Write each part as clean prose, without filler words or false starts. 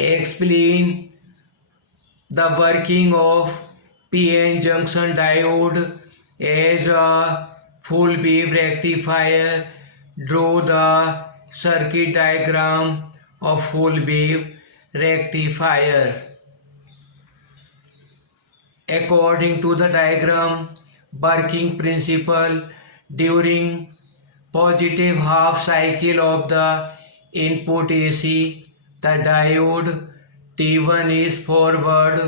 Explain the working of PN junction diode as a full wave rectifier. Draw the circuit diagram of full wave rectifier. According to the diagram, working principle during positive half cycle of the input AC, the diode T1 is forward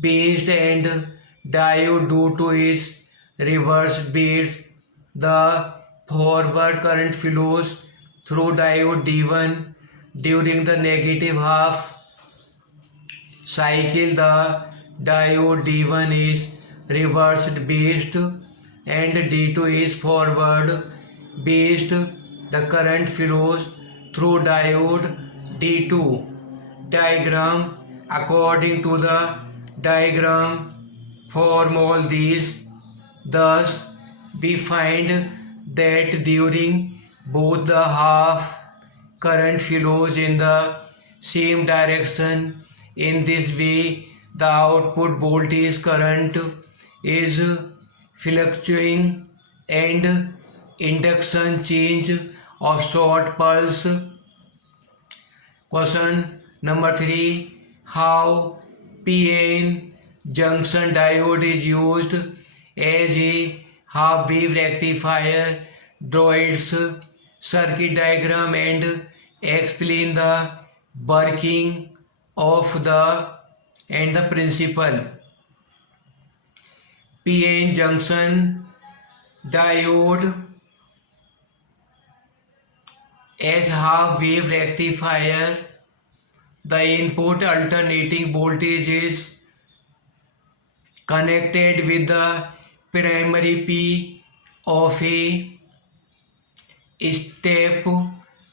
based and diode due to its reverse based. The forward current flows through diode D1 during the negative half cycle. The diode D1 is reversed based and D2 is forward based. The current flows through diode D2. Diagram. According to the diagram, form all these. Thus, we find that during both the half, current flows in the same direction. In this way, the output voltage current is fluctuating and induction change of short pulse. Question number 3. How PN junction diode is used as a half wave rectifier? Draw its circuit diagram and explain the working of the principle. PN junction diode as half wave rectifier. The input alternating voltage is connected with the primary P of a step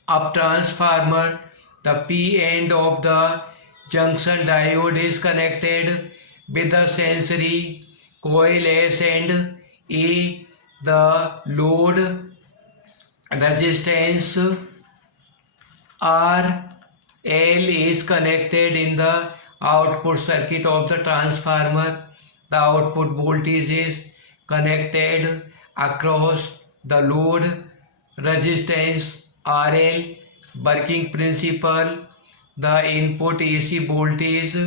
up transformer. The P end of the junction diode is connected with the sensory coil S and A. The load resistance R L is connected in the output circuit of the transformer. The output voltage is connected across the load resistance RL. Working principle. The input AC voltage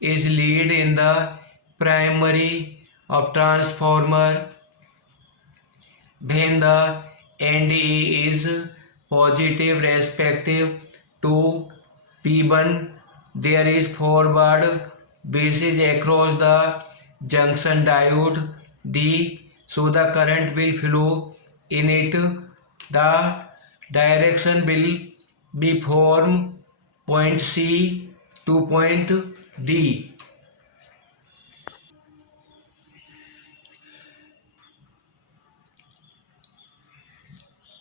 is lead in the primary of transformer when the end A is positive respective to P1. There is forward basis across the junction diode D, so the current will flow in it. The direction will be from point C to point D.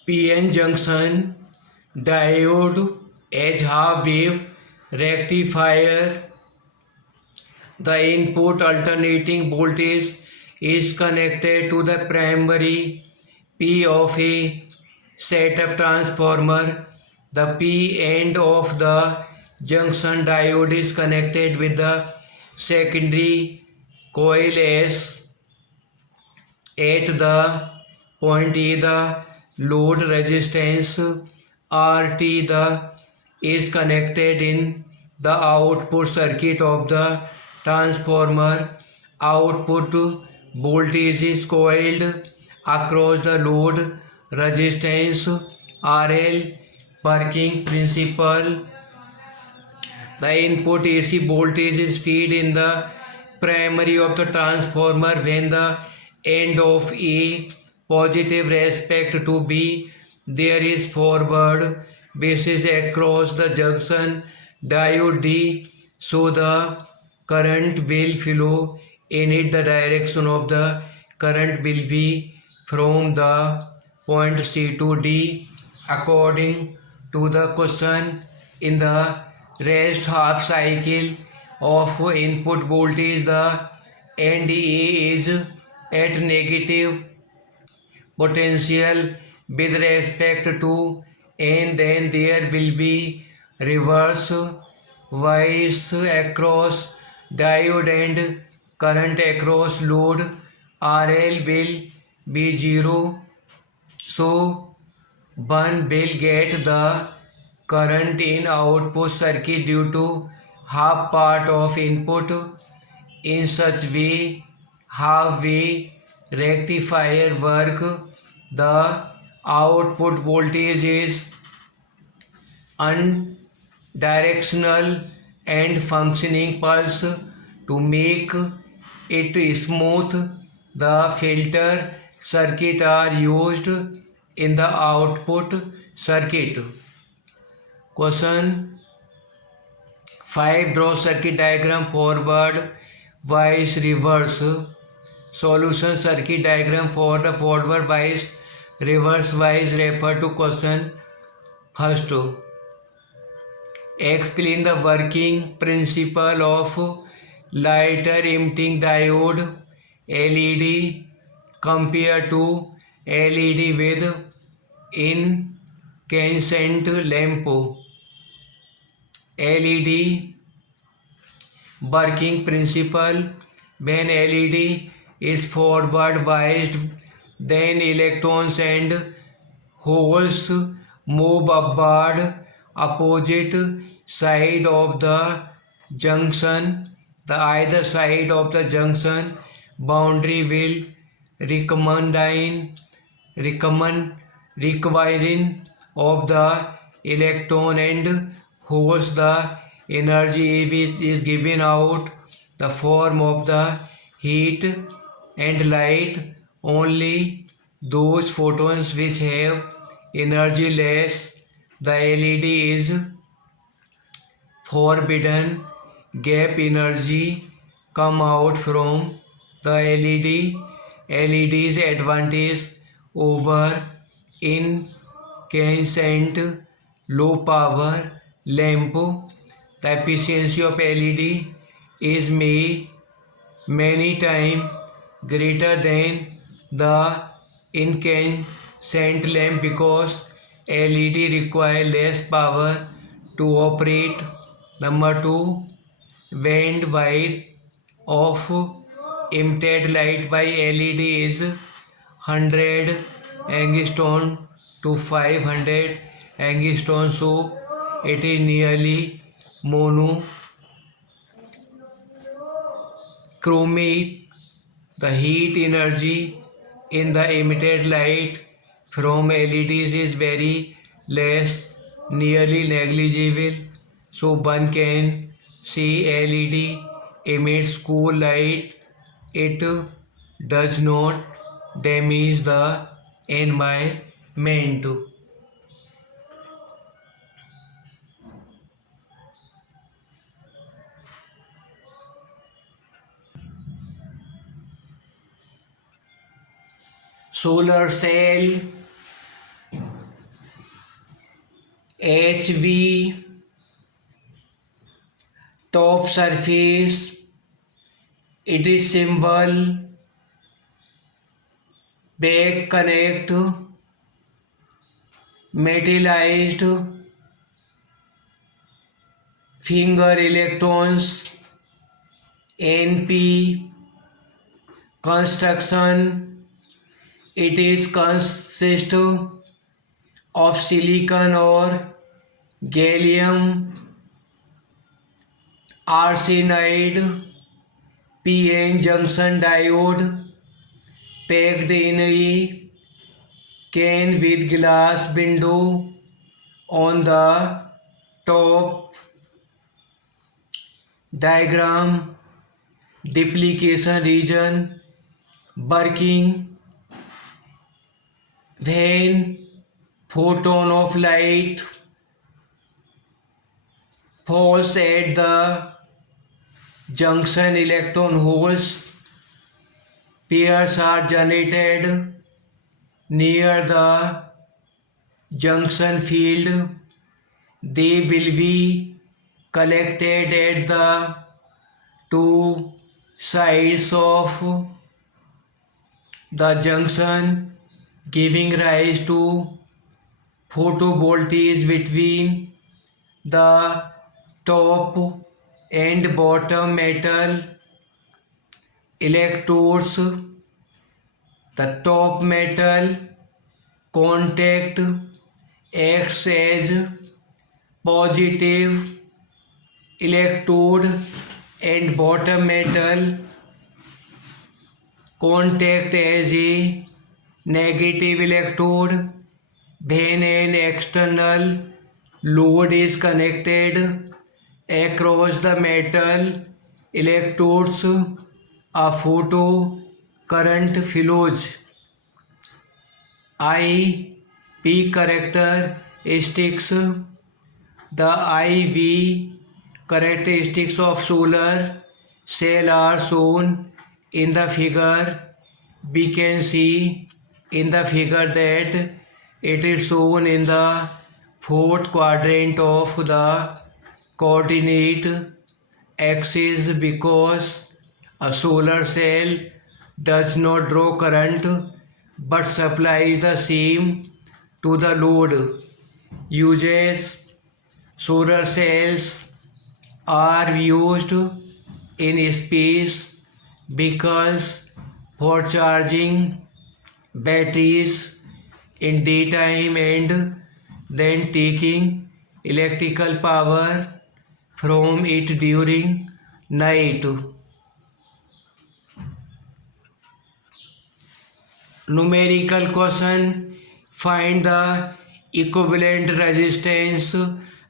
PN junction diode as half wave rectifier. The input alternating voltage is connected to the primary P of a setup transformer. The P end of the junction diode is connected with the secondary coil S. At the point A, the load resistance RT is connected in the output circuit of the transformer. Output voltage is coiled across the load resistance RL. Working principle. The input AC voltage is fed in the primary of the transformer when the end of A positive respect to B. There is forward basis across the junction diode D, so the current will flow in it. The direction of the current will be from the point C to D. According to the question, in the rest half cycle of input voltage, the end A is at negative potential with respect to N, then there will be reverse wires across diode and current across load RL will be 0. So one will get the current in output circuit due to half part of input. In such way, half-wave rectifier work. The output voltage is unidirectional and functioning pulse. To make it smooth, the filter circuit are used in the output circuit. Question 5. Draw circuit diagram forward, wise, reverse. Solution: circuit diagram for the forward wise, reverse wise. Refer to question first. Explain the working principle of lighter emitting diode LED compared to LED with incandescent lamp. LED working principle: when LED is forward biased, then electrons and holes move upward opposite side of the junction. The either side of the junction boundary will requiring of the electron and holes. The energy is given out the form of the heat and light. Only those photons which have energy less the LED is forbidden. Gap energy come out from the LED. LED's advantage over incandescent low power lamp: the efficiency of LED is many times greater than the incandescent lamp because LED require less power to operate. Number 2. Bandwidth of emitted light by LED is 100 angstrom to 500 angstrom, so it is nearly monochromic. The heat energy in the emitted light from LEDs is very less, nearly negligible, so one can see LED emits cool light. It does not damage the environment. Solar cell HV top surface, it is symbol back connect metallized finger electrons. NP construction, it is consist of silicon or gallium arsenide PN junction diode packed in a can with glass window on the top. Diagram: duplication region. Working: when photon of light falls at the junction, electron holes pairs are generated near the junction field. They will be collected at the two sides of the junction, giving rise to photovoltaics between the top and bottom metal electrodes. The top metal contact acts as positive electrode and bottom metal contact as a negative electrode. When an external load is connected across the metal electrodes, a photo current flows. IP characteristics. The IV characteristics of solar cell are shown in the figure. We can see in the figure that it is shown in the fourth quadrant of the coordinate axis because a solar cell does not draw current but supplies the same to the load. Uses. Solar cells are used in space because for charging batteries in daytime and then taking electrical power from it during night. Numerical question. Find the equivalent resistance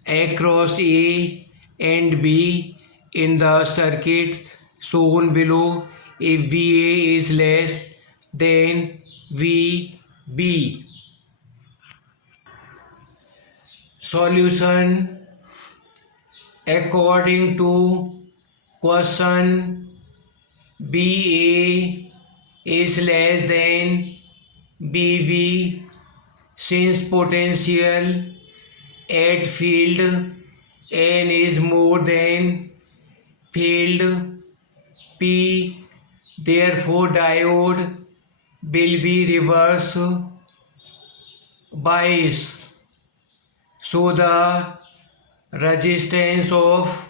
across A and B in the circuit shown below if VA is less than VB. Solution. According to question, BA is less than BV since potential at field N is more than field P. Therefore, diode will be reverse bias. So the resistance of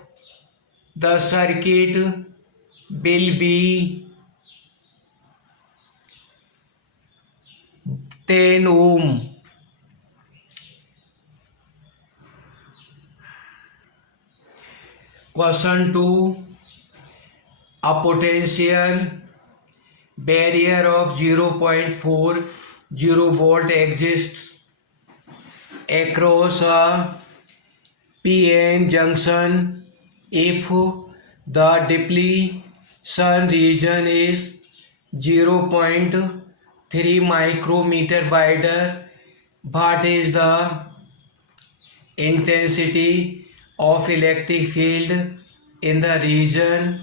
the circuit will be 10 ohm. Question 2. A potential barrier of 0.40 volt exists across a PN junction if the depletion region is 0.3 micrometer wider. What is the intensity of electric field in the region?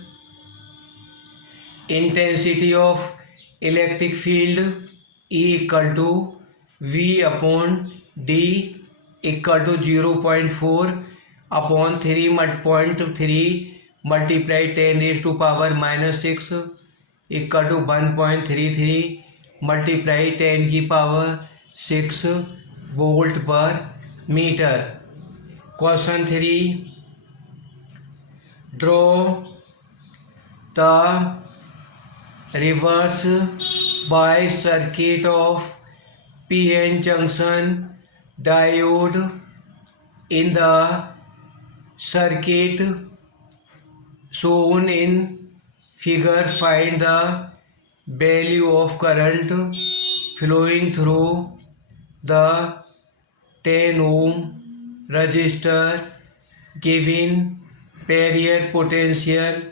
Intensity of electric field E equal to V upon D equal to 0.4 upon 3.3 multiply 10 raised to power minus 6 equal to 1.33 multiply 10 की power 6 volt per meter. Question 3. Draw the reverse bias circuit of PN junction diode in the circuit shown in figure. Find the value of current flowing through the 10 ohm resistor given barrier potential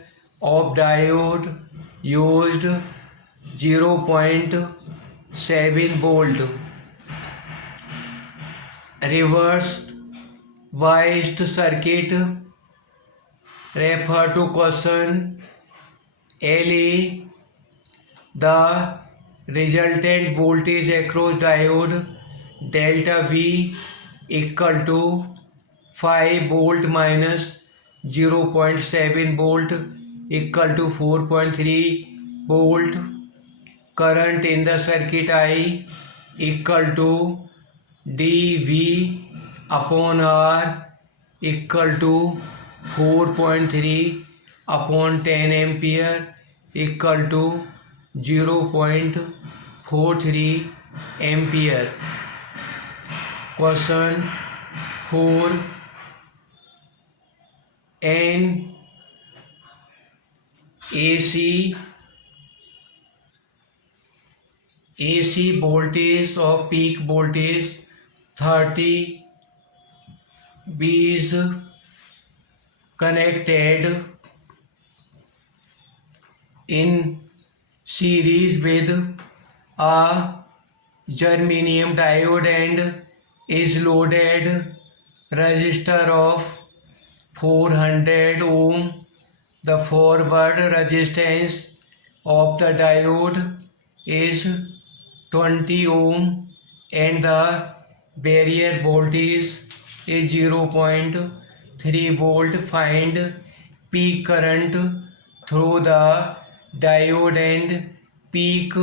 of diode used 0.7 volt. Reversed biased circuit refer to question LA. The resultant voltage across diode delta V equal to 5 volt minus 0.7 volt equal to 4.3 volt. Current in the circuit I equal to dV upon R equal to 4.3 upon 10 ampere equal to 0.43 ampere. Question 4. An AC voltage of peak voltage 30 B is connected in series with a germanium diode and is loaded resistor of 400 ohm. The forward resistance of the diode is 20 ohm and the barrier voltage is 0.3 volt. Find peak current through the diode and peak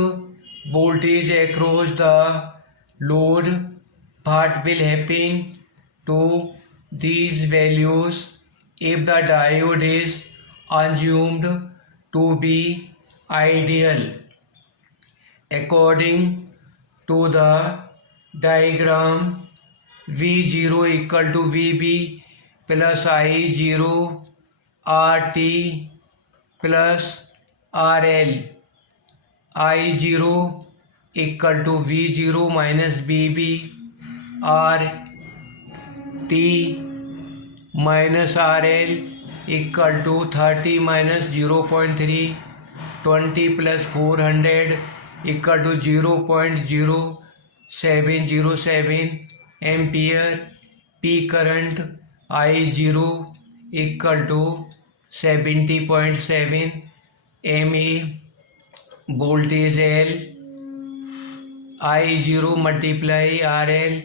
voltage across the load. What will happen to these values if the diode is assumed to be ideal? According to the diagram, V0 equal to VB plus I0 RT plus RL. I0 equal to V0 minus BB RT minus RL equal to 30 minus 0.3, 20 plus 400 equal to 0.0707 ampere. Peak current I0 equal to 70.7 mA. Voltage L I0 multiply RL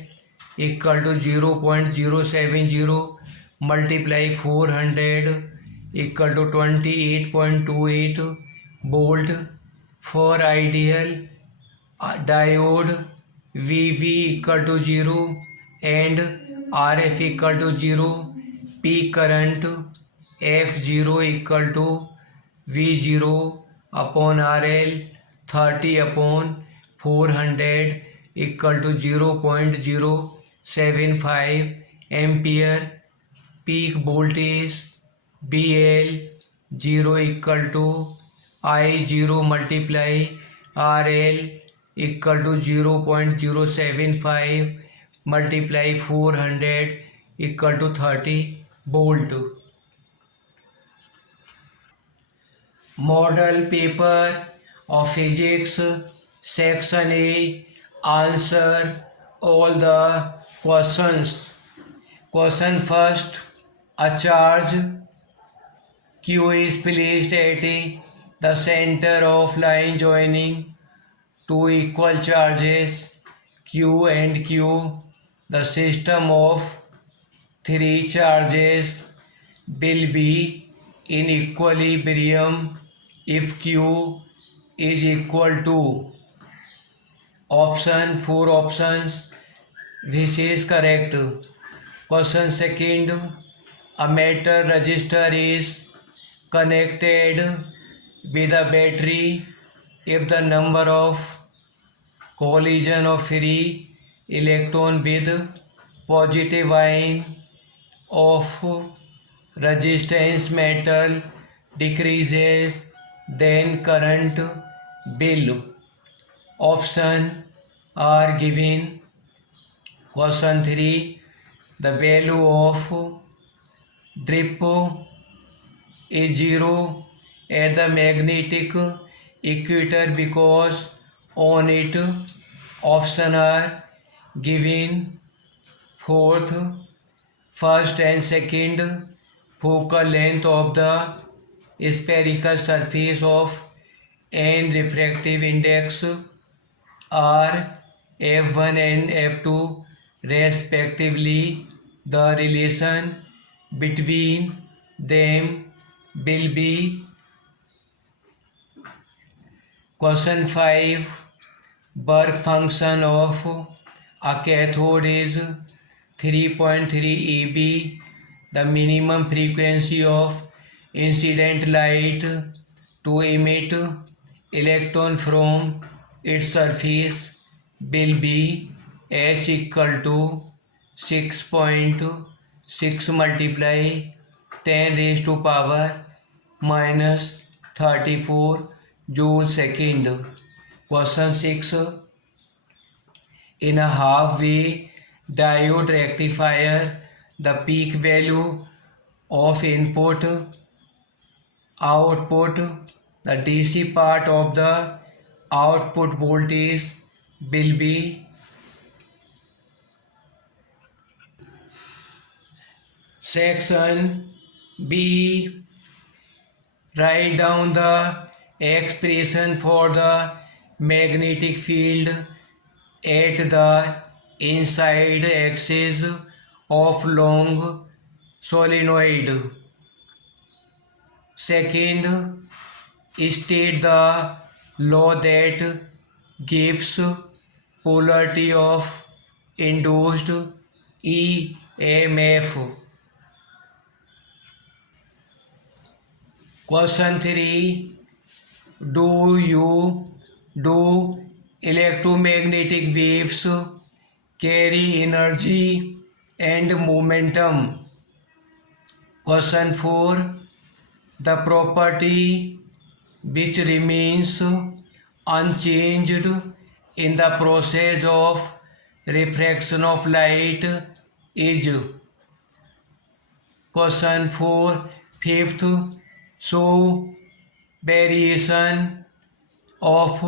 equal to 0.070 multiply 400 equal to 28.28 volt. For ideal diode, VV equal to 0 and RF equal to 0. Peak current F0 equal to V0 upon RL 30 upon 400 equal to 0.075 ampere. Peak voltage BL 0 equal to I0 multiply RL equal to 0.075 multiply 400 equal to 30 volt. Model paper of physics section A. Answer all the questions. Question first. A charge Q is placed at the center of line joining two equal charges Q and Q. The system of three charges will be in equilibrium if Q is equal to option 4 options which is correct. Question second. A metal resistor is connected with a battery if the number of collision of free electron with positive ion of resistance metal decreases, then current will. Option are given. Question 3. The value of drip is 0 at the magnetic equator because on it. Option are given. Fourth, first and second focal length of the spherical surface of n refractive index are f1 and f2 respectively. The relation between them will be. Question 5. Work function of a cathode is 3.3 eV. the minimum frequency of incident light to emit electron from its surface will be H equal to 6.6 multiply 10 raised to power minus 34 joule second. Question 6. In a half-wave diode rectifier, the peak value of input output, the DC part of the output voltage will be section B. Write down the expression for the magnetic field at the inside axis of long solenoid. Second, state the law that gives polarity of induced EMF. Question 3. Do electromagnetic waves carry energy and momentum? Question 4. The property which remains unchanged in the process of refraction of light is. Question 4. Fifth, show variation of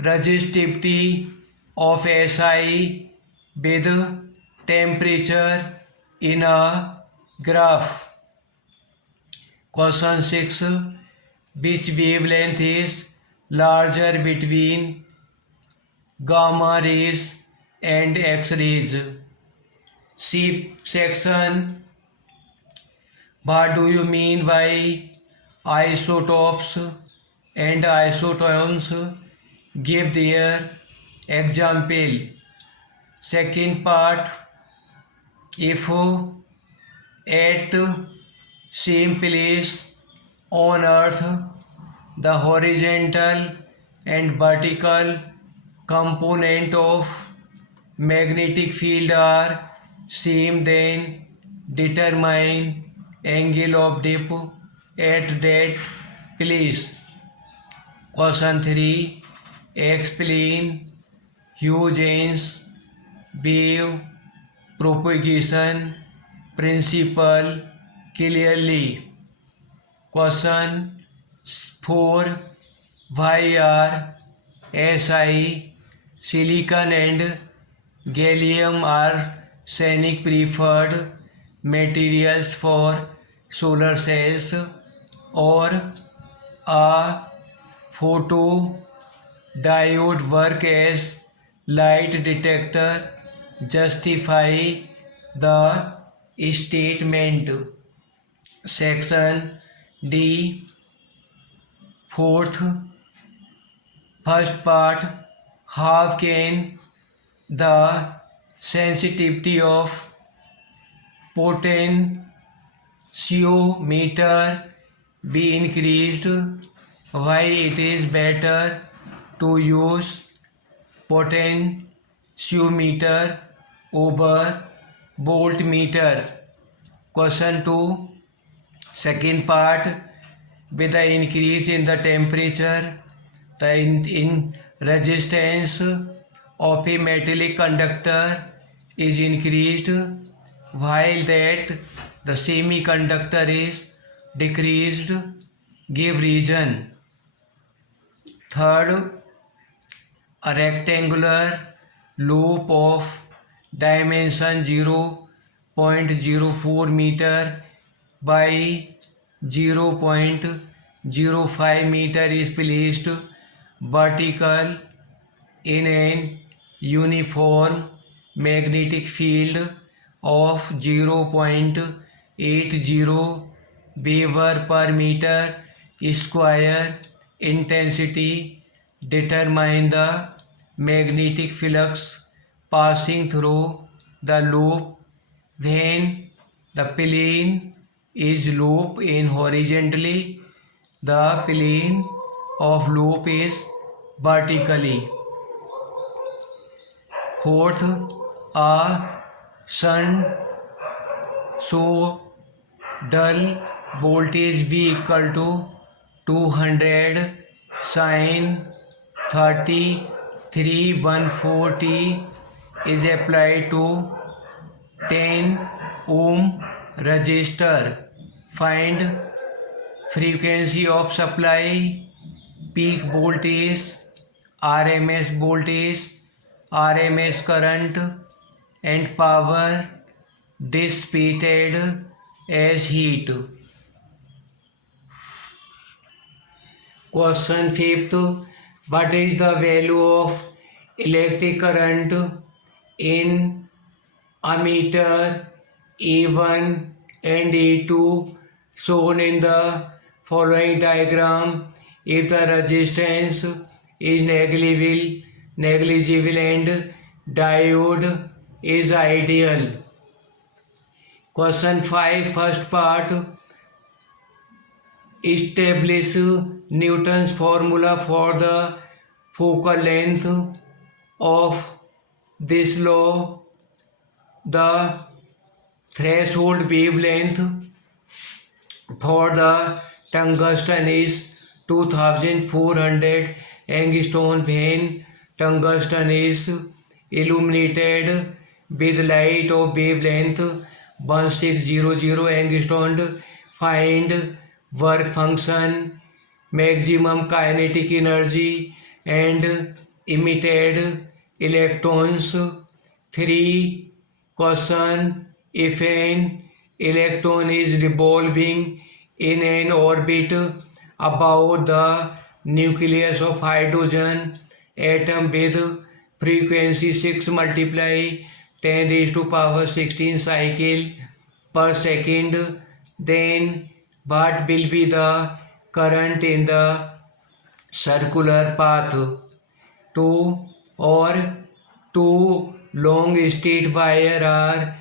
resistivity of SI with temperature in a graph. Question 6. Which wavelength is larger between gamma rays and X rays? C section. What do you mean by isotopes and isotons? Give their example. Second part. If at same place on earth the horizontal and vertical component of magnetic field are same, then determine angle of dip at that place. Question 3. Explain Huygens wave propagation principle clearly. Question 4. Why are Si, silicon and gallium arsenic preferred materials for solar cells, or a photodiode work as light detector? Justify the statement. Section D. Fourth. First part. How can the sensitivity of potentiometer be increased? Why it is better to use potentiometer over voltmeter? Question 2. Second part. With the increase in the temperature, the in resistance of a metallic conductor is increased, while that the semiconductor is decreased. Give reason. Third, a rectangular loop of dimension 0.04 meter by 0.05 meter is placed vertical in an uniform magnetic field of 0.80 Weber per meter square intensity. Determine the magnetic flux passing through the loop when the plane is loop in horizontally, the plane of loop is vertically. Fourth, a sun so dull voltage V equal to 200 sin 3314T is applied to 10 ohm resistor. Find frequency of supply, peak voltage, RMS current, and power dissipated as heat. Question 5th. What is the value of electric current in ammeter A1 and A2 shown in the following diagram if the resistance is negligible and diode is ideal? Question 5 first part. Establish Newton's formula for the focal length of this law. The threshold wavelength for the tungsten is 2400 angstrom when tungsten is illuminated with light of wavelength 1600 angstrom. Find work function, maximum kinetic energy, and emitted electrons. 3. Question. If an electron is revolving in an orbit about the nucleus of hydrogen atom with frequency 6 multiply 10 raised to power 16 cycle per second, then what will be the current in the circular path? 2. Or two long straight wires are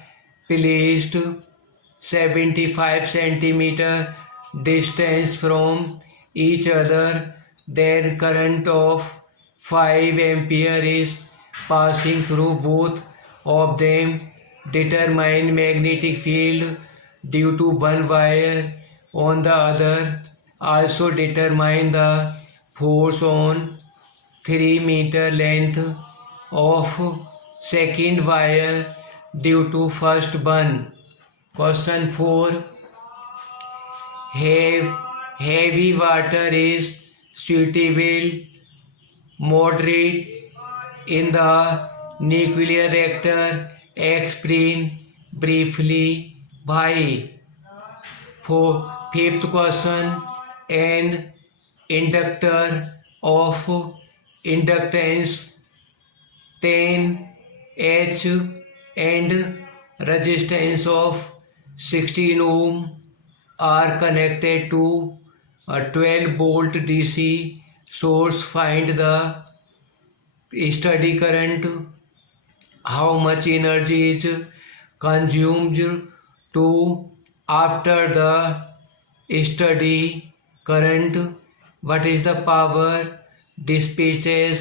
placed 75 centimeter distance from each other, then current of 5 ampere is passing through both of them. Determine magnetic field due to one wire on the other. Also determine the force on 3 meter length of second wire due to first one. Question 4. Heavy water is suitable moderate in the nuclear reactor. Explain briefly why. Fifth question. An inductor of inductance 10H and resistance of 16 ohm are connected to a 12 volt DC source. Find the steady current. How much energy is consumed to after the steady current? What is the power dissipated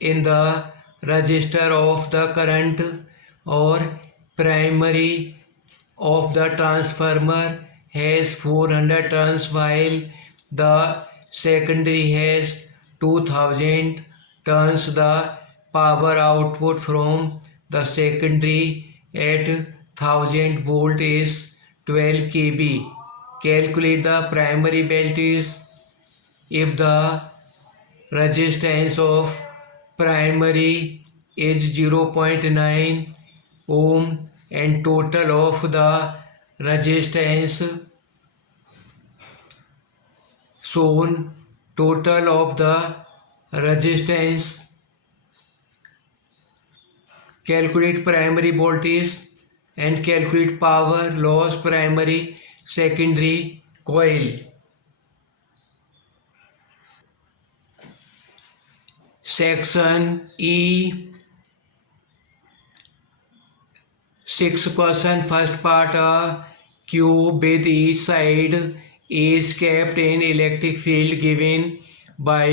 in the resistor of the current or primary of the transformer has 400 turns while the secondary has 2000 turns. The power output from the secondary at 1000 volt is 12 kV. Calculate the primary voltage if the resistance of primary is 0.9 ohm and total of the resistance shown. Total of the resistance. Calculate primary voltage and calculate power loss primary secondary coil. Section E 6 question first part. cube with each side is kept in electric field given by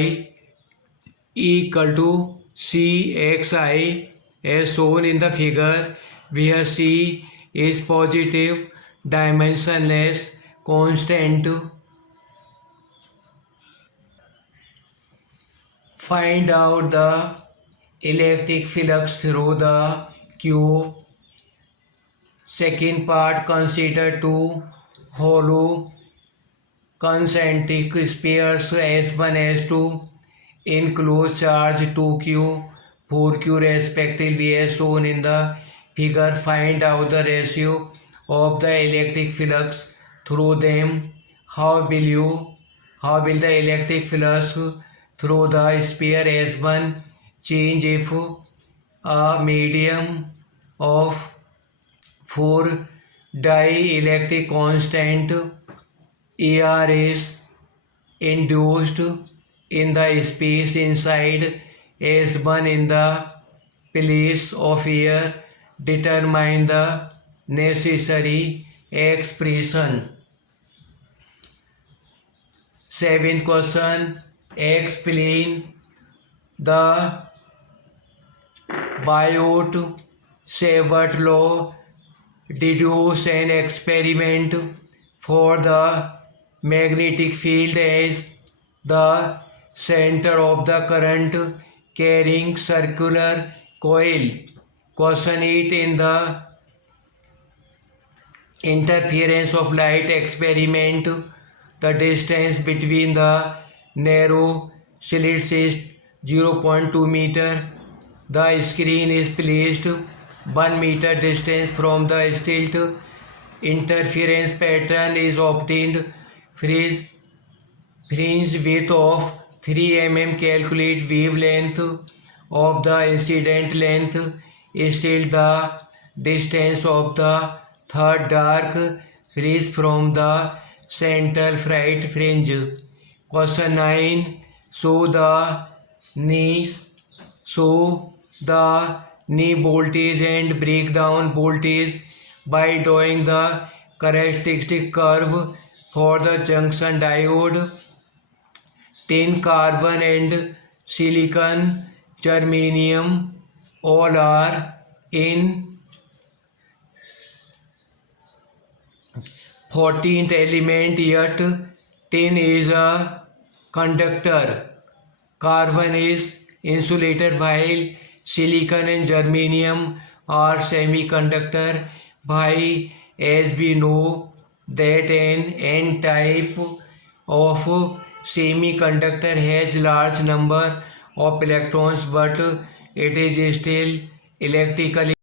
E equal to Cxi as shown in the figure, where C is positive dimensionless constant. Find out the electric flux through the cube. Second part, consider two hollow concentric spheres S1 S2 enclosed charge 2q 4q respectively as shown in the figure. Find out the ratio of the electric flux through them. How will the electric flux through the sphere S1 change if a medium of 4 dielectric constant AR is induced in the space inside S1 in the place of air? Determine the necessary expression. Seventh question, explain the Biot-Savart law. Deduce an experiment for the magnetic field as the center of the current carrying circular coil. Question 8, in the interference of light experiment, the distance between the narrow slits is 0.2 meter. The screen is placed 1 meter distance from the slit. Interference pattern is obtained. Fringe width of 3 mm. Calculate wavelength of the incident length. Still the distance of the third dark fringe from the central bright fringe. Question 9. Show the knee voltage and breakdown voltage by drawing the characteristic curve for the junction diode. Tin, carbon and silicon, germanium all are in 14th element, yet tin is a conductor, carbon is insulator, while silicon and germanium are semiconductor. Why? As we know that an N-type of semiconductor has large number of electrons, but it is still electrically